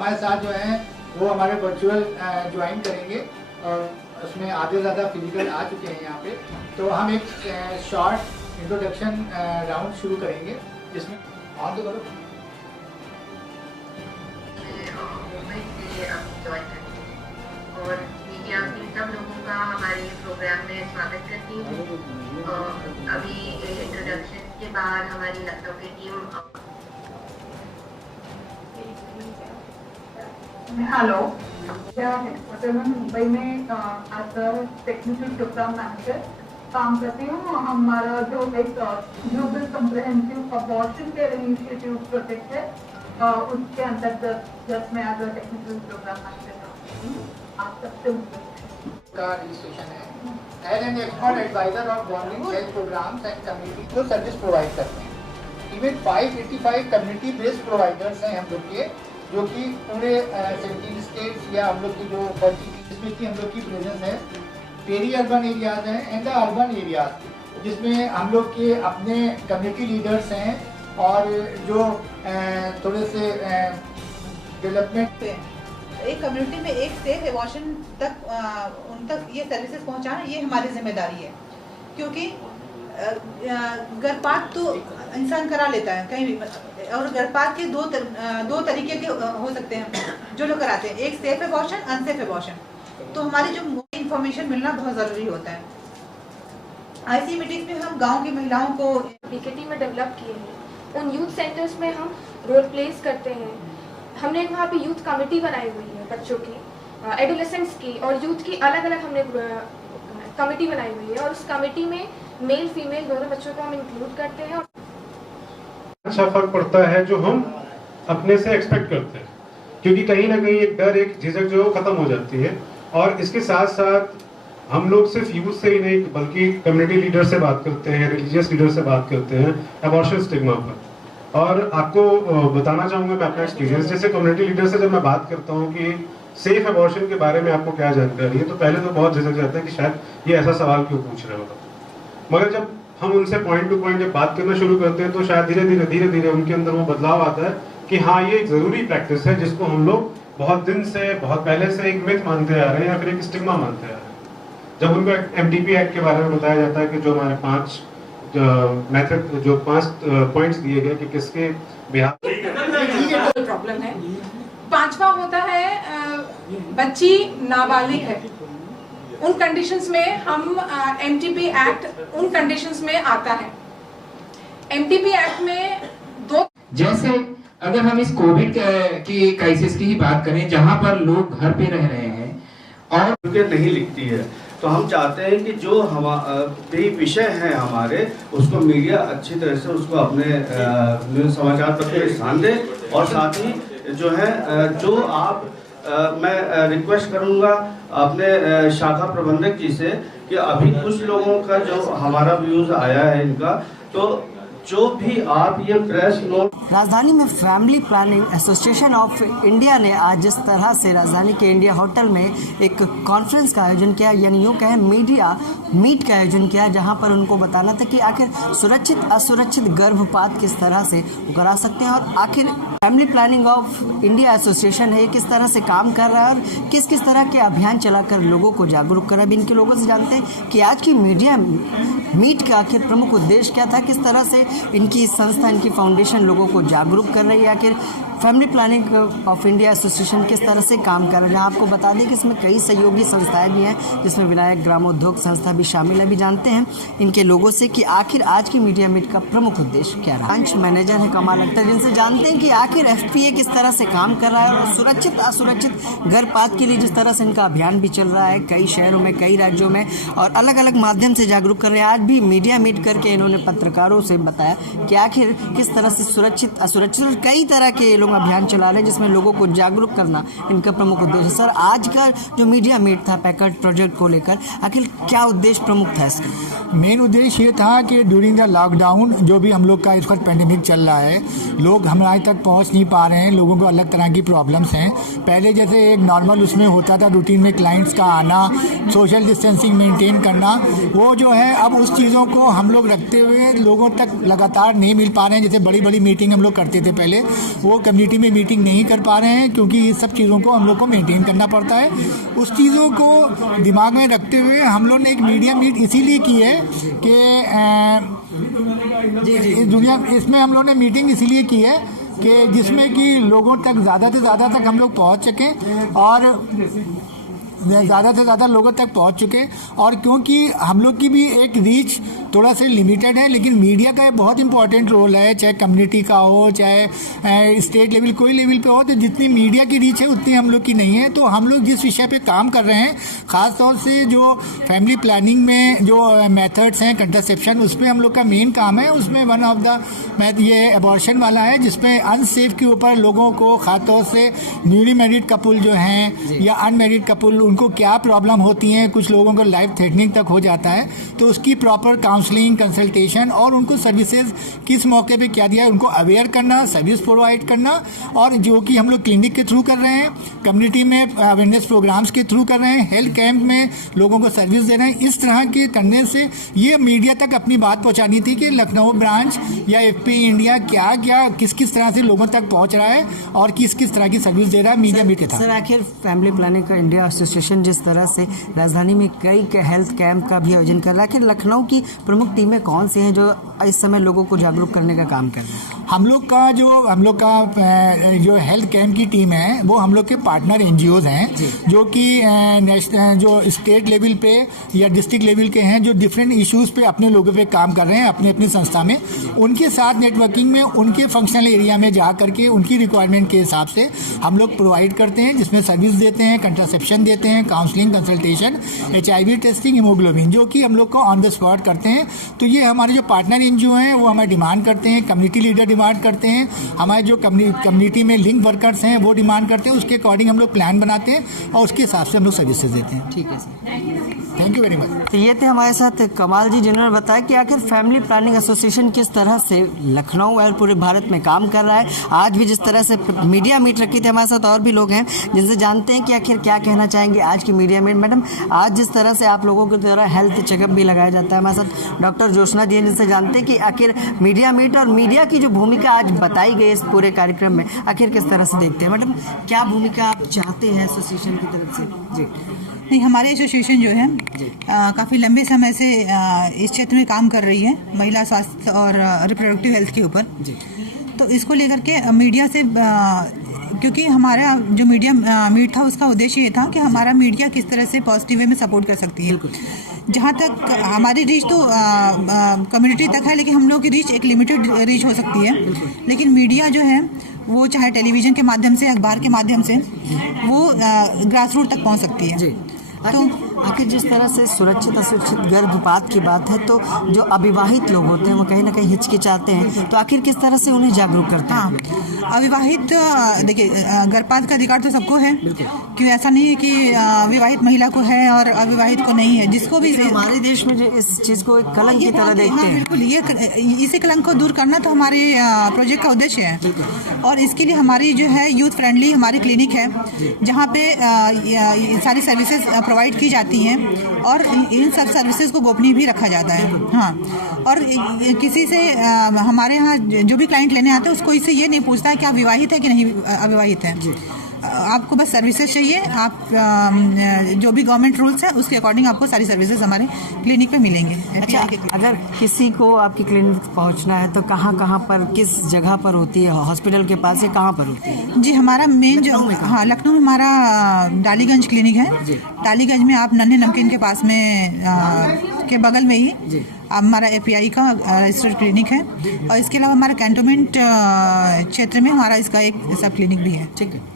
हमारे साथ जो है वो हमारे वर्चुअल ज्वाइन करेंगे और उसमें आधे से ज़्यादा फिजिकल आ चुके हैं यहाँ पे। तो हम एक शॉर्ट इंट्रोडक्शन राउंड शुरू करेंगे जिसमें ऑन तो करो। और मीडिया के सब लोगों का हमारे प्रोग्राम में स्वागत करती हूँ। अभी इंट्रोडक्शन के बाद हमारी लखनऊ की टीम। हेलो, मैं मुंबई में as a technical programme manager काम करती हूँ। हमारा जो एक global comprehensive abortion care initiative project है उसके अंतर्गत मैं as a technical programme manager काम करती हूँ। आप सबसे का रजिस्ट्रेशन है as an expert adviser of government health programmes and community को सर्विस प्रोवाइड करते हैं। इवन 585 कम्युनिटी बेस्ड प्रोवाइडर्स हैं हम लोग के, जो कि पूरे 17 स्टेट्स या हम लोग की जो 40 जिसमें की हम लोग की प्रेजेंस है। पेरी अर्बन एरियाज हैं एंड द अर्बन एरियाज, जिसमें हम लोग के अपने कम्युनिटी लीडर्स हैं और जो थोड़े से डेवलपमेंट एक कम्युनिटी में एक सेफ एबॉर्शन तक उन तक ये सर्विसेज पहुंचाना ये हमारी जिम्मेदारी है, क्योंकि गर्भपात तो इंसान करा लेता है कहीं भी, और गर्भपात के दो तरीके के हो सकते हैं जो लोग कराते हैं, एक सेफ एबॉर्शन, अनसेफ एबॉर्शन। तो हमारी जो इंफॉर्मेशन मिलना बहुत ज़रूरी होता है। ऐसी मीटिंग्स में हम गांव की महिलाओं को बीकेटी में डेवलप किए हैं। उन यूथ सेंटर्स में हम रोल प्लेस करते हैं। हमने वहाँ पे यूथ कमेटी बनाई हुई है, बच्चों की, एडोलेसेंट्स की और यूथ की अलग अलग हमने कमेटी बनाई हुई है, और उस कमेटी में मेल फीमेल दोनों बच्चों को हम इंक्लूड करते हैं। अच्छा फर्क पड़ता है जो हम अपने से एक्सपेक्ट करते हैं, क्योंकि कहीं ना कहीं एक डर, एक झिझक जो है खत्म हो जाती है। और इसके साथ साथ हम लोग सिर्फ यूथ से ही नहीं बल्कि कम्युनिटी लीडर से बात करते हैं, रिलीजियस लीडर से बात करते हैं एबॉर्शन स्टिग्मा पर। और आपको बताना चाहूँगा मैं अपना एक्सपीरियंस, जैसे कम्युनिटी लीडर से जब मैं बात करता हूँ कि सेफ एबॉर्शन के बारे में आपको क्या जानकारी है, तो पहले तो बहुत झिझक जाता है कि शायद ये ऐसा सवाल क्यों पूछ रहे हो। मगर जब हम उनसे पॉइंट टू पॉइंट जब बात करना शुरू करते हैं तो शायद धीरे धीरे उनके अंदर वो बदलाव आता है कि हाँ ये एक ज़रूरी प्रैक्टिस है जिसको हम लोग बहुत दिन से, बहुत पहले से एक मिथ मानते आ रहे हैं या फिर एक स्टिग्मा मानते आ रहे हैं। जब उनको एमटीपी एक्ट के बारे में बताया जाता है कि जो हमारे 5 मेथड, जो 5 पॉइंट्स दिए गए कि किसके बिहार प्रॉब्लम है। 5वां होता है बच्ची नाबालिग है। उन कंडीशंस में हम एमटीपी एक्ट उन कंडीशंस में आता है। एमटीपी एक्ट में 2, जैसे अगर हम इस कोविड की क्राइसिस की ही बात करें जहां पर लोग घर पे रह रहे हैं और नहीं लिखती है, तो हम चाहते हैं कि जो हमारे विषय हैं हमारे, उसको मीडिया अच्छी तरह से उसको अपने समाचार पत्र में स्थान दे। और साथ ही जो है जो आप मैं रिक्वेस्ट करूंगा अपने शाखा प्रबंधक जी से कि अभी कुछ लोगों का जो हमारा व्यूज आया है इनका, तो जो भी आप ये प्रेस नोट। राजधानी में family planning association of India ने आज जिस तरह से राजधानी के इंडिया होटल में एक कॉन्फ्रेंस का आयोजन किया, यानी यूँ कहें मीडिया मीट का आयोजन किया, जहां पर उनको बताना था कि आखिर सुरक्षित असुरक्षित गर्भपात किस तरह से करा सकते हैं, और आखिर family planning of India association है ये किस तरह से काम कर रहा है और किस किस तरह के अभियान चलाकर लोगों को जागरूक करा। अब इनके लोगों से जानते हैं कि आज की मीडिया मीट का आखिर प्रमुख उद्देश्य क्या था, किस तरह से इनकी संस्था, इनकी फाउंडेशन लोगों को जागरूक कर रही है, आखिर family planning of India association किस तरह से काम कर रहा है। जहाँ आपको बता दें कि इसमें कई सहयोगी संस्थाएं भी हैं, जिसमें विनायक ग्रामोद्योग संस्था भी शामिल है। भी जानते हैं इनके लोगों से कि आखिर आज की मीडिया मीट का प्रमुख उद्देश्य क्या रहा। ब्रांच मैनेजर है कमाल अख्तर, जिनसे जानते हैं कि आखिर एफपीए किस तरह से काम कर रहा है और सुरक्षित असुरक्षित गर्भपात के लिए जिस तरह से इनका अभियान भी चल रहा है कई शहरों में, कई राज्यों में, और अलग अलग माध्यम से जागरूक कर रहे हैं। आज भी मीडिया मीट करके इन्होंने पत्रकारों से बताया कि आखिर किस तरह से सुरक्षित असुरक्षित और कई तरह के लोग अभियान चला रहे हैं, जिसमें लोगों को जागरूक करना इनका प्रमुख उद्देश्य। सर, आज का जो मीडिया मीट था पैकेट प्रोजेक्ट को लेकर, आखिर क्या उद्देश्य प्रमुख था इसका? मेन उद्देश्य ये था कि ड्यूरिंग द लॉकडाउन जो भी हम लोग का इस वक्त पैंडेमिक चल रहा है, लोग हमारे तक पहुंच नहीं पा रहे हैं, लोगों को अलग तरह की प्रॉब्लम्स हैं। पहले जैसे एक नॉर्मल उसमें होता था रूटीन में क्लाइंट्स का आना, सोशल डिस्टेंसिंग मेंटेन करना, वो जो है अब उस उस चीज़ों को हम लोग रखते हुए लोगों तक लगातार नहीं मिल पा रहे हैं। जैसे बड़ी बड़ी मीटिंग हम लोग करते थे पहले, वो कम्युनिटी में मीटिंग नहीं कर पा रहे हैं क्योंकि ये सब चीज़ों को हम लोग को मेंटेन करना पड़ता है। उस चीज़ों को दिमाग में रखते हुए हम लोग ने एक मीडिया मीट इसीलिए की है कि इसमें हम लोग ने मीटिंग इसीलिए की है कि जिसमें कि लोगों तक ज़्यादा से ज़्यादा तक हम लोग पहुँच सकें और ज़्यादा से ज़्यादा लोगों तक पहुंच चुके। और क्योंकि हम लोग की भी एक रीच थोड़ा सा लिमिटेड है, लेकिन मीडिया का एक बहुत इंपॉर्टेंट रोल है, चाहे कम्युनिटी का हो चाहे स्टेट लेवल कोई लेवल पे हो, तो जितनी मीडिया की रीच है उतनी हम लोग की नहीं है। तो हम लोग जिस विषय पे काम कर रहे हैं, ख़ास तौर से जो फैमिली प्लानिंग में जो मेथड्स हैं कंट्रासेप्शन, उस पर हम लोग का मेन काम है। उसमें वन ऑफ द ये एबॉर्शन वाला है जिसमें अनसेफ के ऊपर लोगों को, ख़ास तौर से न्यूली मैरिड कपल जो हैं या अनमैरिड कपल, उनको क्या प्रॉब्लम होती हैं, कुछ लोगों को लाइफ थ्रेटनिंग तक हो जाता है, तो उसकी प्रॉपर काउंसलिंग, कंसल्टेशन और उनको सर्विसेज किस मौके पे क्या दिया है, उनको अवेयर करना, सर्विस प्रोवाइड करना, और जो कि हम लोग क्लिनिक के थ्रू कर रहे हैं, कम्युनिटी में अवेयरनेस प्रोग्राम्स के थ्रू कर रहे हैं, हेल्थ कैंप में लोगों को सर्विस दे रहे हैं। इस तरह के करने से ये मीडिया तक अपनी बात पहुँचानी थी कि लखनऊ ब्रांच या FP इंडिया क्या क्या किस किस तरह से लोगों तक पहुँच रहा है और किस किस तरह की सर्विस दे रहा है। मीडिया मीट था सर। आखिर फैमिली प्लानिंग का इंडिया एसोसिएशन जिस तरह से राजधानी में कई हेल्थ कैंप का भी आयोजन कर रहा है, आखिर लखनऊ की प्रमुख टीमें कौन सी हैं जो इस समय लोगों को जागरूक करने का काम कर रहे हैं? हम लोग का जो हेल्थ कैंप की टीम है वो हम लोग के पार्टनर NGOs हैं जो कि जो स्टेट लेवल पे या डिस्ट्रिक्ट लेवल के हैं, जो डिफरेंट इश्यूज़ पे अपने लोगों पे काम कर रहे हैं अपने अपनी संस्था में। उनके साथ नेटवर्किंग में उनके फंक्शनल एरिया में जा करके उनकी रिक्वायरमेंट के हिसाब से हम लोग प्रोवाइड करते हैं, जिसमें सर्विस देते हैं, कंट्रासेप्शन देते हैं, counselling, consultation, HIV testing, haemoglobin, जो कि हम लोग को ऑन द स्पॉट करते हैं। तो ये हमारे जो पार्टनर NGO हैं वो हमें डिमांड करते हैं, कम्युनिटी लीडर डिमांड करते हैं, हमारे जो कम्युनिटी में लिंक वर्कर्स हैं वो डिमांड करते हैं। उसके अकॉर्डिंग हम लोग प्लान बनाते हैं और उसके हिसाब से हम लोग सर्विसेज देते हैं। ठीक है sir, thank you very much. तो ये थे हमारे साथ कमाल जी, जिन्होंने बताया कि आखिर फैमिली प्लानिंग एसोसिएशन किस तरह से लखनऊ और पूरे भारत में काम कर रहा है। आज भी जिस तरह से मीडिया मीट रखी थी, हमारे साथ और भी लोग हैं जिनसे जानते हैं कि आखिर क्या कहना चाहेंगे आज की मीडिया मीट। मैडम, आज जिस तरह से आप लोगों के द्वारा हेल्थ चेकअप भी लगाया जाता है, हमारे साथ डॉक्टर जोशना जी हैं जिनसे जानते हैं कि आखिर मीडिया मीट और मीडिया की जो भूमिका आज बताई गई इस पूरे कार्यक्रम में, आखिर किस तरह से देखते हैं। मैडम, क्या भूमिका आप चाहते हैं एसोसिएशन की तरफ से? जी नहीं, हमारे एसोसिएशन जो है काफ़ी लंबे समय से इस क्षेत्र में काम कर रही है, महिला स्वास्थ्य और रिप्रोडक्टिव हेल्थ के ऊपर। तो इसको लेकर के मीडिया से, क्योंकि हमारा जो मीडिया मीट था उसका उद्देश्य ये था कि हमारा मीडिया किस तरह से पॉजिटिव वे में सपोर्ट कर सकती है। जहाँ तक हमारी रीच तो कम्युनिटी तक है, लेकिन हम लोग की रीच एक लिमिटेड रीच हो सकती है। लेकिन मीडिया जो है वो चाहे टेलीविज़न के माध्यम से, अखबार के माध्यम से, वो ग्रास रूट तक पहुँच सकती है। तो आखिर जिस तरह से सुरक्षित असुरक्षित गर्भपात की बात है, तो जो अविवाहित लोग होते हैं वो कहीं ना कहीं हिचकिचाते हैं, तो आखिर किस तरह से उन्हें जागरूक करते हैं? हाँ, अविवाहित, देखिए गर्भपात का अधिकार तो सबको है, क्यों ऐसा नहीं है कि विवाहित महिला को है और अविवाहित को नहीं है। जिसको भी हमारे देश में जो इस चीज़ को एक कलंक की तरह देखते हैं, बिल्कुल, ये इसी कलंक को दूर करना तो हमारे प्रोजेक्ट का उद्देश्य है। और इसके लिए हमारी जो है यूथ फ्रेंडली हमारी क्लिनिक है, जहाँ पे सारी सर्विसेज प्रोवाइड की जाती हैं और इन सब सर्विसेज को गोपनीय भी रखा जाता है। हाँ, और किसी से हमारे यहाँ जो भी क्लाइंट लेने आते हैं उसको इससे ये नहीं पूछता है कि आप विवाहित है कि नहीं अविवाहित है। आपको बस सर्विसेज चाहिए, आप जो भी गवर्नमेंट रूल्स है उसके अकॉर्डिंग आपको सारी सर्विसेज हमारे क्लिनिक पे मिलेंगे। अच्छा, अगर किसी को आपकी क्लिनिक पहुंचना है तो कहाँ पर, किस जगह पर होती है? हॉस्पिटल के पास या कहाँ पर होती है? जी, हमारा मेन जो, हाँ, लखनऊ में हमारा डालीगंज क्लिनिक है। डालीगंज में आप नन्हे नमकीन के पास में के बगल में ही हमारा API का रजिस्टर्ड क्लिनिक है। और इसके अलावा हमारा कैंटोनमेंट क्षेत्र में हमारा इसका एक सब क्लिनिक भी है। ठीक है,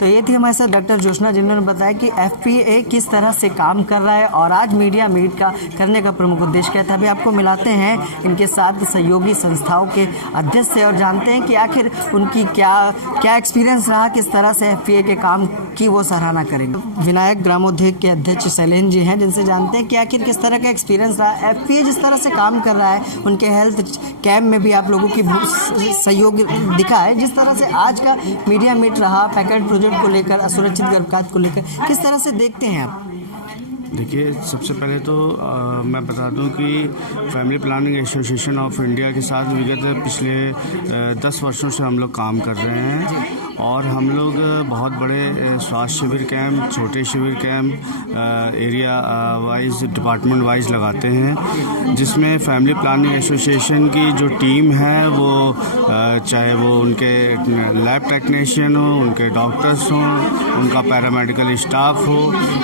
तो ये थी हमारे साथ डॉक्टर जोशना, जिन्होंने बताया कि FPA किस तरह से काम कर रहा है और आज मीडिया मीट का करने का प्रमुख उद्देश्य क्या था। अभी आपको मिलाते हैं इनके साथ सहयोगी संस्थाओं के अध्यक्ष से और जानते हैं कि आखिर उनकी क्या एक्सपीरियंस रहा, किस तरह से FPA के काम की वो सराहना करेंगे। विनायक ग्रामोद्योग के अध्यक्ष शैलेंद्र जी हैं, जिनसे जानते हैं कि आखिर किस तरह का एक्सपीरियंस रहा। FPA जिस तरह से काम कर रहा है, उनके हेल्थ कैम्प में भी आप लोगों की सहयोग दिखा है। जिस तरह से आज का मीडिया मीट रहा, पैकेट प्रोजेक्ट को लेकर, असुरक्षित गर्भपात को लेकर, किस तरह से देखते हैं आप? देखिए, सबसे पहले तो मैं बता दूं कि family planning association of India के साथ विगत पिछले 10 वर्षों से हम लोग काम कर रहे हैं और हम लोग बहुत बड़े स्वास्थ्य शिविर कैंप, छोटे शिविर camp area wise, department wise लगाते हैं, जिसमें फैमिली प्लानिंग एसोसिएशन की जो टीम है वो चाहे वो उनके लैब टेक्नीशियन हो, उनके डॉक्टर्स हों, उनका पैरामेडिकल स्टाफ हो,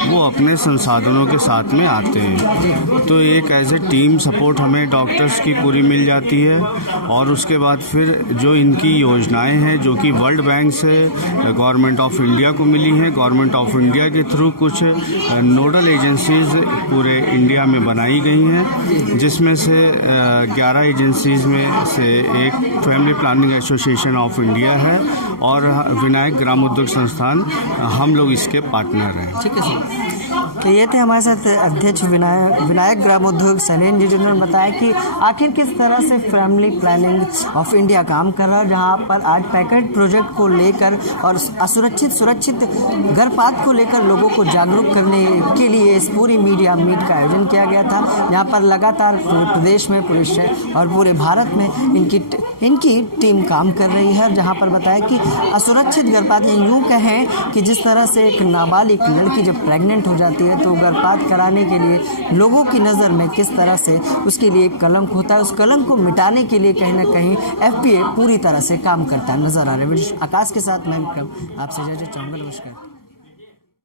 वो अपने संसाधनों के साथ में आते हैं। तो एक एज ए टीम सपोर्ट हमें डॉक्टर्स की पूरी मिल जाती है और उसके बाद फिर जो इनकी योजनाएं हैं जो कि वर्ल्ड बैंक से गवर्नमेंट ऑफ इंडिया को मिली हैं, गवर्नमेंट ऑफ इंडिया के थ्रू कुछ नोडल एजेंसीज पूरे इंडिया में बनाई गई हैं, जिसमें से 11 एजेंसीज में से एक family planning association of India है और विनायक ग्राम उद्योग संस्थान, हम लोग इसके पार्टनर हैं। ठीक है सर। तो ये थे हमारे साथ अध्यक्ष विनायक ग्राम उद्योग शैलेंद्र जी, जिन्होंने बताया कि आखिर किस तरह से फैमिली प्लानिंग ऑफ इंडिया काम कर रहा है, जहां पर आज पैकेट प्रोजेक्ट को लेकर और सुरक्षित गर्भपात को लेकर लोगों को जागरूक करने के लिए इस पूरी मीडिया मीट का आयोजन किया गया था। यहाँ पर लगातार पूरे प्रदेश में, पूरे शहर और पूरे भारत में इनकी टीम काम कर रही है, जहाँ पर बताया कि असुरक्षित गर्भपात, यूँ कहें कि जिस तरह से एक नाबालिग लड़की जब प्रेग्नेंट हो जाती है तो गर्भपात कराने के लिए लोगों की नज़र में किस तरह से उसके लिए कलंक होता है, उस कलंक को मिटाने के लिए कहीं ना कहीं FPA पूरी तरह से काम करता नजर आ रहा है। आकाश के साथ मैं विक्रम आपसे इजाजत चाहूँगा। नमस्कार।